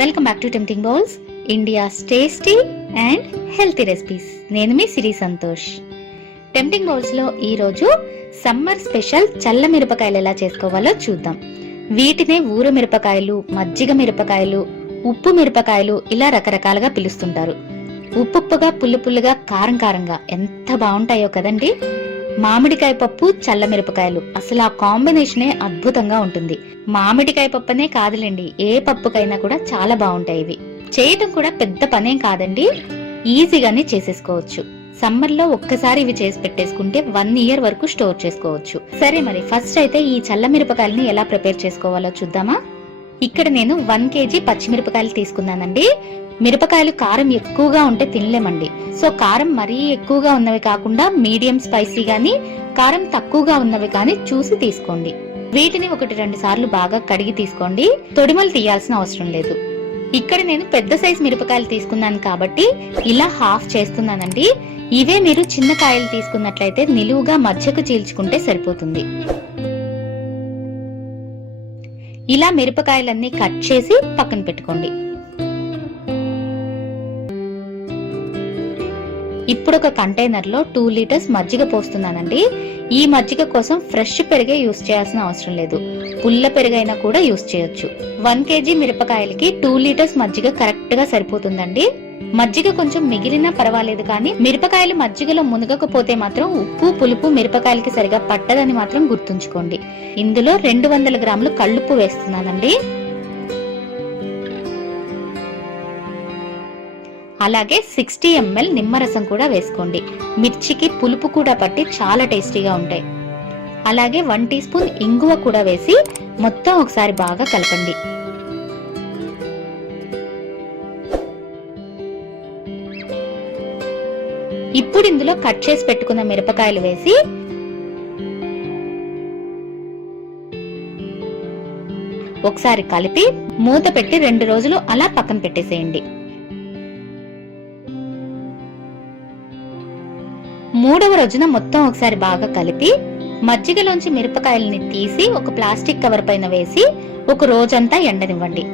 Welcome back to tempting bowls, India's tasty and healthy recipes. నేను మీ సిరి Santosh. Tempting bowls లో ఈరోజు summer special చల్ల మిరపకాయలు ఎలా చేసుకోవాలో చూద్దాం. వీటినే ఊర మిరపకాయలు, మజ్జిగ మిరపకాయలు, ఉప్పు మిరపకాయలు ఇలా రకరకాలుగా పిలుస్తుంటారు. ఉప్పుగా, పుల్లుగా, కారం కారంగా ఎంత బాగుంటాయో కదండి. మామిడికాయ పప్పు, చల్ల మిరపకాయలు, అసలు ఆ కాంబినేషనే అద్భుతంగా ఉంటుంది. మామిడికాయ పప్పునే కాదులేండి, ఏ పప్పుకైనా కూడా చాలా బాగుంటాయి ఇవి. చేయటం కూడా పెద్ద పనేం కాదండి, ఈజీగానే చేసేసుకోవచ్చు. సమ్మర్ లో ఒక్కసారి ఇవి చేసి పెట్టేసుకుంటే 1 ఇయర్ వరకు స్టోర్ చేసుకోవచ్చు. సరే, మరి ఫస్ట్ అయితే ఈ చల్ల మిరపకాయలని ఎలా ప్రిపేర్ చేసుకోవాలో చూద్దామా. ఇక్కడ నేను 1 kg పచ్చిమిరపకాయలు తీసుకున్నానండి. మిరపకాయలు కారం ఎక్కువగా ఉంటే తినలేమండి. సో కారం మరీ ఎక్కువగా ఉన్నవి కాకుండా మీడియం స్పైసీ గానీ, కారం తక్కువగా ఉన్నవి కానీ చూసి తీసుకోండి. వీటిని 1-2 సార్లు బాగా కడిగి తీసుకోండి. తొడిమలు తీయాల్సిన అవసరం లేదు. ఇక్కడ నేను పెద్ద సైజ్ మిరపకాయలు తీసుకున్నాను కాబట్టి ఇలా హాఫ్ చేస్తున్నానండి. ఇవే మీరు చిన్న కాయలు తీసుకున్నట్లయితే నిలువుగా మధ్యకు చీల్చుకుంటే సరిపోతుంది. ఇలా మిరపకాయలన్నీ కట్ చేసి పక్కన పెట్టుకోండి. ఇప్పుడు ఒక కంటైనర్ లో 2 లీటర్స్ మజ్జిగ పోస్తున్నానండి. ఈ మజ్జిగ కోసం ఫ్రెష్ పెరుగే యూస్ చేయాల్సిన అవసరం లేదు, పుల్ల పెరుగైనా కూడా యూస్ చేయొచ్చు. 1 kg మిరపకాయలకి 2 లీటర్స్ మజ్జిగ కరెక్ట్ గా సరిపోతుందండి. మజ్జిగ కొంచెం మిగిలినా పర్వాలేదు, కానీ మిరపకాయలు మజ్జిగలో మునగకపోతే మాత్రం ఉప్పు పులుపు మిరపకాయలకి సరిగా పట్టదని మాత్రం గుర్తుంచుకోండి. ఇందులో 200 గ్రాములు కల్లుప్పు వేస్తున్నానండి. అలాగే 60 ml నిమ్మరసం కూడా వేసుకోండి. మిర్చికి పులుపు కూడా పట్టి చాలా టేస్టీగా ఉంటాయి. అలాగే 1 టీ స్పూన్ ఇంగువ కూడా వేసి మొత్తం ఒకసారి బాగా కలపండి. ఇప్పుడు ఇందులో కట్ చేసి పెట్టుకున్న మిరపకాయలు వేసి ఒకసారి కలిపి మూత పెట్టి 2 రోజులు అలా పక్కన పెట్టేసేయండి. 3వ రోజున మొత్తం ఒకసారి బాగా కలిపి మజ్జిగలోంచి మిరపకాయలని తీసి ఒక ప్లాస్టిక్ కవర్ పైన వేసి ఒక రోజంతా ఎండనివ్వండి.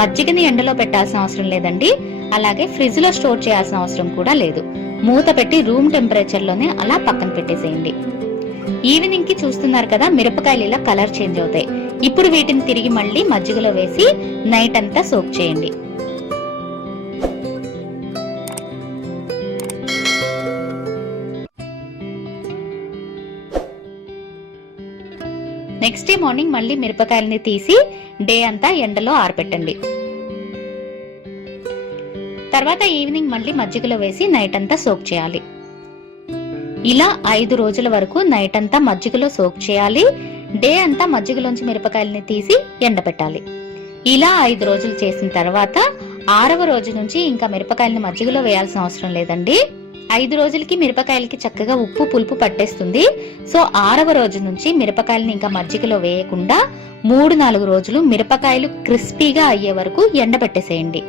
మజ్జిగని ఎండలో పెట్టాల్సిన అవసరం లేదండి, అలాగే ఫ్రిడ్జ్ లో స్టోర్ చేయాల్సిన అవసరం కూడా లేదు. మూత పెట్టి రూమ్ టెంపరేచర్ లోనే అలా పక్కన పెట్టేసేయండి. ఈవినింగ్ కి చూస్తున్నారు కదా, మిరపకాయలు ఇలా కలర్ చేంజ్ అవుతాయి. ఇప్పుడు వీటిని తిరిగి మళ్ళీ మజ్జిగలో వేసి నైట్ అంతా సోక్ చేయండి. నెక్స్ట్ డే మార్నింగ్ మళ్ళీ మిరపకాయలని తీసి డే అంతా ఎండలో ఆరబెట్టండి. తర్వాత ఈవినింగ్ మళ్ళీ మజ్జిగలో వేసి నైట్ అంతా సోక్ చేయాలి. ఇలా 5 రోజుల వరకు నైట్ అంతా మజ్జిగలో సోక్ చేయాలి. డే అంతా మజ్జిగలోంచి మిరపకాయలని తీసి ఎండబెట్టాలి. ఇలా 5 రోజులు చేసిన తర్వాత 6వ రోజు నుంచి ఇంకా మిరపకాయలని మజ్జిగలో వేయాల్సిన అవసరం లేదండి. 5 రోజులకి మిరపకాయలకి చక్కగా ఉప్పు పులుపు పట్టేస్తుంది. సో 6వ రోజు నుంచి మిరపకాయలని ఇంకా మజ్జిగలో వేయకుండా 3-4 రోజులు మిరపకాయలు క్రిస్పీగా అయ్యే వరకు ఎండబెట్టేసేయండి.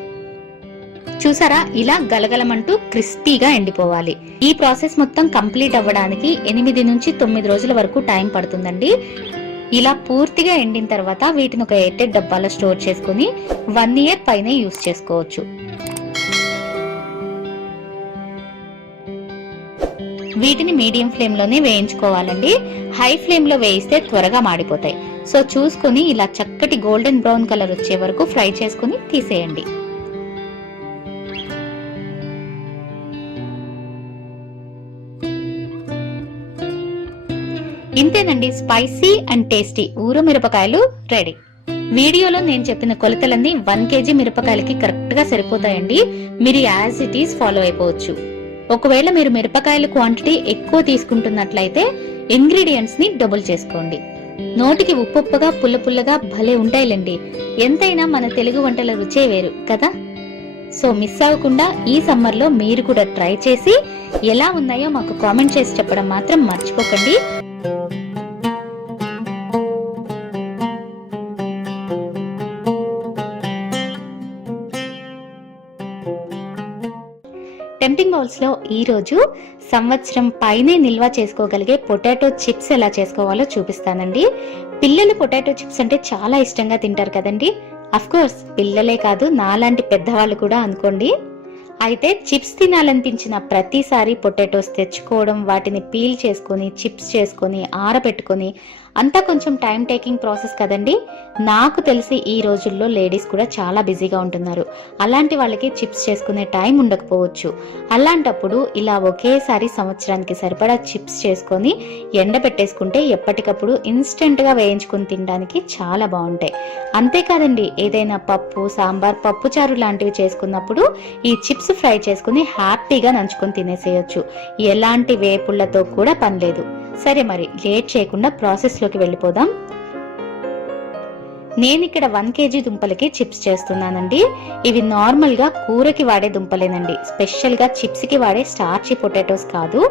చూసారా, ఇలా గలగలమంటూ క్రిస్పీగా ఎండిపోవాలి. ఈ ప్రాసెస్ మొత్తం కంప్లీట్ అవ్వడానికి 8 నుంచి 9 రోజుల వరకు టైం పడుతుందండి. ఇలా పూర్తిగా ఎండిన తర్వాత వీటిని ఒక ఎయిర్టైట్ డబ్బాలో స్టోర్ చేసుకుని 1 ఇయర్ పైనే యూస్ చేసుకోవచ్చు. వీటిని మీడియం ఫ్లేమ్ లోనే వేయించుకోవాలండి. హై ఫ్లేమ్ లో వేయిస్తే త్వరగా మాడిపోతాయి. సో చూసుకుని ఇలా చక్కటి గోల్డెన్ బ్రౌన్ కలర్ వచ్చే వరకు ఫ్రై చేసుకుని తీసేయండి. ఇంతేనండి, స్పైసీ అండ్ టేస్టీ ఊర మిరపకాయలు రెడీ. వీడియోలో నేను చెప్పిన కొలతలన్నీ 1 kg మిరపకాయలకి కరెక్ట్ గా సరిపోతాయండి. మీరు యాజ్ ఇట్ ఈస్ ఫాలో అయిపోవచ్చు. ఒకవేళ మీరు మిరపకాయల క్వాంటిటీ ఎక్కువ తీసుకుంటున్నట్లయితే ఇంగ్రీడియంట్స్ ని డబుల్ చేసుకోండి. నోటికి ఉప్పుగా పుల్లగా భలే ఉంటాయిలేండి. ఎంతైనా మన తెలుగు వంటల రుచే వేరు కదా. సో మిస్ అవ్వకుండా ఈ సమ్మర్ లో మీరు కూడా ట్రై చేసి ఎలా ఉన్నాయో మాకు కామెంట్ చేసి చెప్పడం మాత్రం మర్చిపోకండి. టెంప్టింగ్ బౌల్స్ లో ఈ రోజు సంవత్సరం పైనే నిల్వ చేసుకోగలిగే పొటాటో చిప్స్ ఎలా చేసుకోవాలో చూపిస్తానండి. పిల్లలు పొటాటో చిప్స్ అంటే చాలా ఇష్టంగా తింటారు కదండి. అఫ్ కోర్స్ పిల్లలే కాదు, నాలాంటి పెద్దవాళ్ళు కూడా అనుకోండి. అయితే చిప్స్ తినాలనిపించిన ప్రతిసారి పొటాటోస్ తెచ్చుకోవడం, వాటిని పీల్ చేసుకొని చిప్స్ చేసుకొని ఆరబెట్టుకొని అంతా కొంచెం టైం టేకింగ్ ప్రాసెస్ కదండి. నాకు తెలిసి ఈ రోజుల్లో లేడీస్ కూడా చాలా బిజీగా ఉంటున్నారు. అలాంటి వాళ్ళకి చిప్స్ చేసుకునే టైం ఉండకపోవచ్చు. అలాంటప్పుడు ఇలా ఒకేసారి సంవత్సరానికి సరిపడా చిప్స్ చేసుకొని ఎండబెట్టేసుకుంటే ఎప్పటికప్పుడు ఇన్స్టెంట్గా వేయించుకుని తినడానికి చాలా బాగుంటాయి. అంతేకాదండి, ఏదైనా పప్పు, సాంబార్, పప్పుచారు లాంటివి చేసుకున్నప్పుడు ఈ చిప్స్ ఫ్రై చేసుకుని హ్యాపీగా నంచుకొని తినేసేయచ్చు. ఎలాంటి వేపుళ్లతో కూడా పని లేదు. సరే, మరి లేట్ చేయకుండా ప్రాసెస్ లోకి వెళ్ళిపోదాం. నేను ఇక్కడ 1 kg దుంపలకి చిప్స్ చేస్తున్నానండి. ఇవి నార్మల్ గా కూరకి వాడే దుంపలేనండి, స్పెషల్ గా చిప్స్ కి వాడే స్టార్చీ పొటాటోస్ కాదు.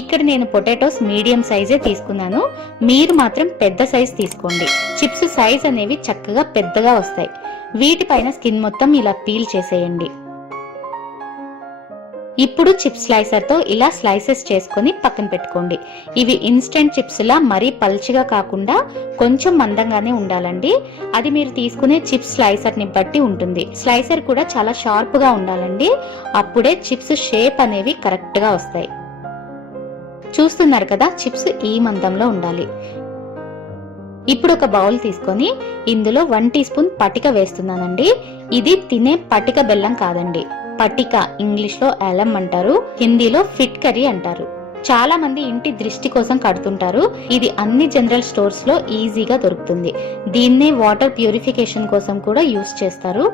ఇక్కడ నేను పొటాటోస్ మీడియం సైజే తీసుకున్నాను. మీరు మాత్రం పెద్ద సైజ్ తీసుకోండి. చిప్స్ సైజ్ అనేవి చక్కగా పెద్దగా వస్తాయి. వీటిపైన స్కిన్ మొత్తం ఇలా పీల్ చేసేయండి. ఇప్పుడు చిప్స్ స్లైసర్ తో ఇలా స్లైసెస్ చేసుకుని పక్కన పెట్టుకోండి. ఇవి ఇన్స్టెంట్ చిప్స్ లా మరీ పల్చగా కాకుండా కొంచెం మందంగానే ఉండాలండి. అది మీరు తీసుకునే చిప్స్ స్లైసర్ ని బట్టి ఉంటుంది. స్లైసర్ కూడా చాలా షార్ప్ గా ఉండాలండి. అప్పుడే చిప్స్ షేప్ అనేవి కరెక్ట్ గా వస్తాయి. చూస్తున్నారు కదా, చిప్స్ ఈ మందంలో ఉండాలి. ఇప్పుడు ఒక బౌల్ తీసుకొని ఇందులో 1 టీ స్పూన్ పటిక వేస్తున్నానండి. ఇది తినే పటిక బెల్లం కాదండి. పటిక ఇంగ్లీష్ లో అలం అంటారు, హిందీలో ఫిట్ కర్రీ అంటారు. చాలా మంది ఇంటి దృష్టి కోసం కడుతుంటారు. ఇది అన్ని జనరల్ స్టోర్స్ లో ఈజీగా దొరుకుతుంది. దీన్నే వాటర్ ప్యూరిఫికేషన్ కోసం కూడా యూస్ చేస్తారు.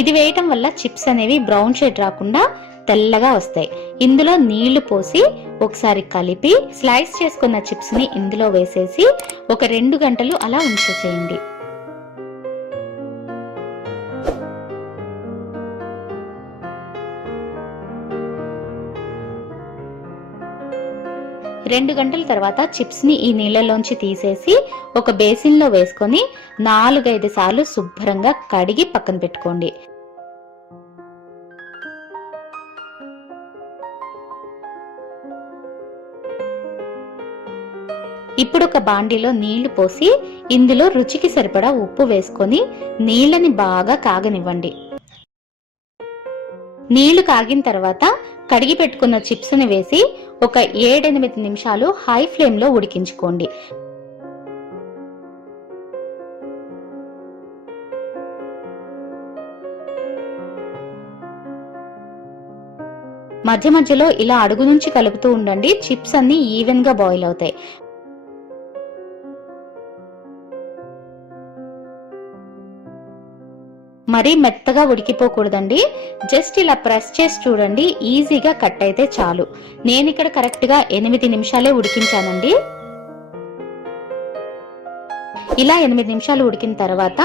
ఇది వేయటం వల్ల చిప్స్ అనేవి బ్రౌన్ షేడ్ రాకుండా తెల్లగా వస్తాయి. ఇందులో నీళ్లు పోసి ఒకసారి కలిపి స్లైస్ చేసుకున్న చిప్స్ ని ఇందులో వేసేసి ఒక 2 గంటలు అలా ఉంచేసేయండి. రెండు గంటల తర్వాత చిప్స్ ని ఈ నీళ్ళలోంచి తీసేసి ఒక బేసిన్ లో వేసుకొని 4-5 సార్లు శుభ్రంగా కడిగి పక్కన పెట్టుకోండి. ఇప్పుడు ఒక బాండీలో నీళ్లు పోసి ఇందులో రుచికి సరిపడా ఉప్పు వేసుకొని నీళ్ళని బాగా కాగనివ్వండి. నీళ్లు కాగిన తర్వాత కడిగి పెట్టుకున్న చిప్స్ ని వేసి ఒక 7-8 నిమిషాలు హై ఫ్లేమ్ లో ఉడికించుకోండి. మధ్య మధ్యలో ఇలా అడుగు నుంచి కలుపుతూ ఉండండి. చిప్స్ అన్ని ఈవెన్ గా బాయిల్ అవుతాయి. మరీ మెత్తగా ఉడికిపోకూడదండి. జస్ట్ ఇలా ప్రెస్ చేసి చూడండి, ఈజీగా కట్ అయితే చాలు. నేను ఇక్కడ కరెక్ట్ గా 8 నిమిషాలే ఉడికించానండి. ఇలా 8 నిమిషాలు ఉడికిన తర్వాత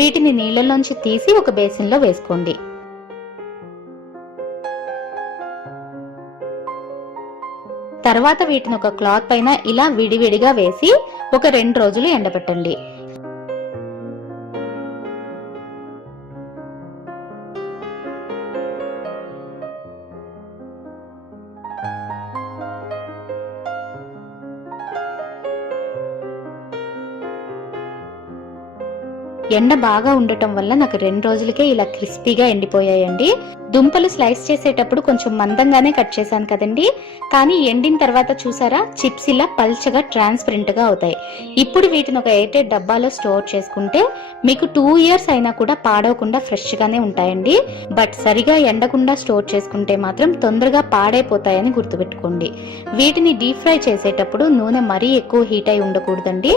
వీటిని నీళ్ళలోంచి తీసి ఒక బేసిన్ లో వేసుకోండి. తర్వాత వీటిని ఒక క్లాత్ పైన ఇలా విడివిడిగా వేసి ఒక 2 రోజులు ఎండబెట్టండి. ఎండ బాగా ఉండటం వల్ల నాకు 2 రోజులకే ఇలా క్రిస్పీగా ఎండిపోయాయండి. దుంపలు స్లైస్ చేసేటప్పుడు కొంచెం మందంగానే కట్ చేశాను కదండి, కానీ ఎండిన తర్వాత చూసారా, చిప్స్ ఇలా పల్చగా ట్రాన్స్పరెంట్ గా అవుతాయి. ఇప్పుడు వీటిని ఒక ఎయిర్టైట్ డబ్బాలో స్టోర్ చేసుకుంటే మీకు 2 ఇయర్స్ అయినా కూడా పాడవకుండా ఫ్రెష్ గానే ఉంటాయండి. బట్ సరిగా ఎండకుండా స్టోర్ చేసుకుంటే మాత్రం తొందరగా పాడైపోతాయని గుర్తుపెట్టుకోండి. వీటిని డీప్ ఫ్రై చేసేటప్పుడు నూనె మరీ ఎక్కువ హీట్ అయి ఉండకూడదండి.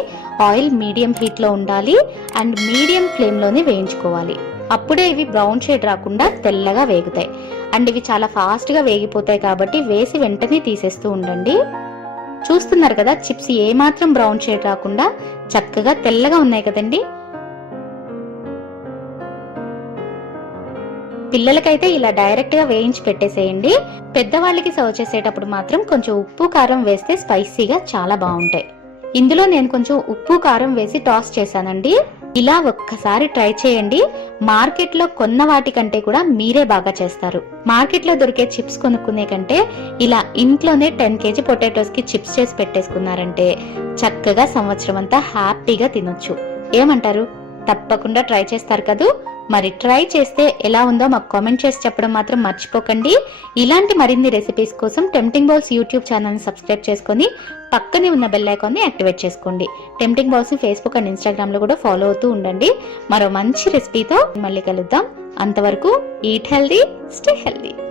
ఆయిల్ మీడియం హీట్ లో ఉండాలి అండ్ మీడియం ఫ్లేమ్ లోనే వేయించుకోవాలి. అప్పుడే ఇవి బ్రౌన్ షేడ్ రాకుండా తెల్లగా వేగుతాయి. అండ్ ఇవి చాలా ఫాస్ట్ గా వేగిపోతాయి కాబట్టి వేసి వెంటనే తీసేస్తూ ఉండండి. చూస్తున్నారు కదా, చిప్స్ ఏమాత్రం బ్రౌన్ షేడ్ రాకుండా చక్కగా తెల్లగా ఉన్నాయి కదండి. పిల్లలకైతే ఇలా డైరెక్ట్ గా వేయించి పెట్టేసేయండి. పెద్దవాళ్ళకి సర్వ్ చేసేటప్పుడు మాత్రం కొంచెం ఉప్పు కారం వేస్తే స్పైసీగా చాలా బాగుంటాయి. ఇందులో నేను కొంచెం ఉప్పు కారం వేసి టాస్ చేశానండి. ఇలా ఒక్కసారి ట్రై చేయండి. మార్కెట్లో కొన్న వాటి కంటే కూడా మీరే బాగా చేస్తారు. మార్కెట్లో దొరికే చిప్స్ కొనుక్కునే కంటే ఇలా ఇంట్లోనే 10 kg పొటాటోస్ కి చిప్స్ చేసి పెట్టేసుకున్నారంటే చక్కగా సంవత్సరం అంతా హ్యాపీగా తినొచ్చు. ఏమంటారు? తప్పకుండా ట్రై చేస్తారు కదూ. మరి ట్రై చేస్తే ఎలా ఉందో మాకు కామెంట్ చేసి చెప్పడం మాత్రం మర్చిపోకండి. ఇలాంటి మరిన్ని రెసిపీస్ కోసం టెంప్టింగ్ బౌల్స్ యూట్యూబ్ ఛానల్ని సబ్స్క్రైబ్ చేసుకొని పక్కనే ఉన్న బెల్ ఐకాన్ని యాక్టివేట్ చేసుకోండి. టెంప్టింగ్ బౌల్స్ ని ఫేస్బుక్ అండ్ ఇన్స్టాగ్రామ్ లో కూడా ఫాలో అవుతూ ఉండండి. మరో మంచి రెసిపీతో మళ్ళీ కలుద్దాం. అంతవరకు ఈట్ హెల్దీ, స్టే హెల్దీ.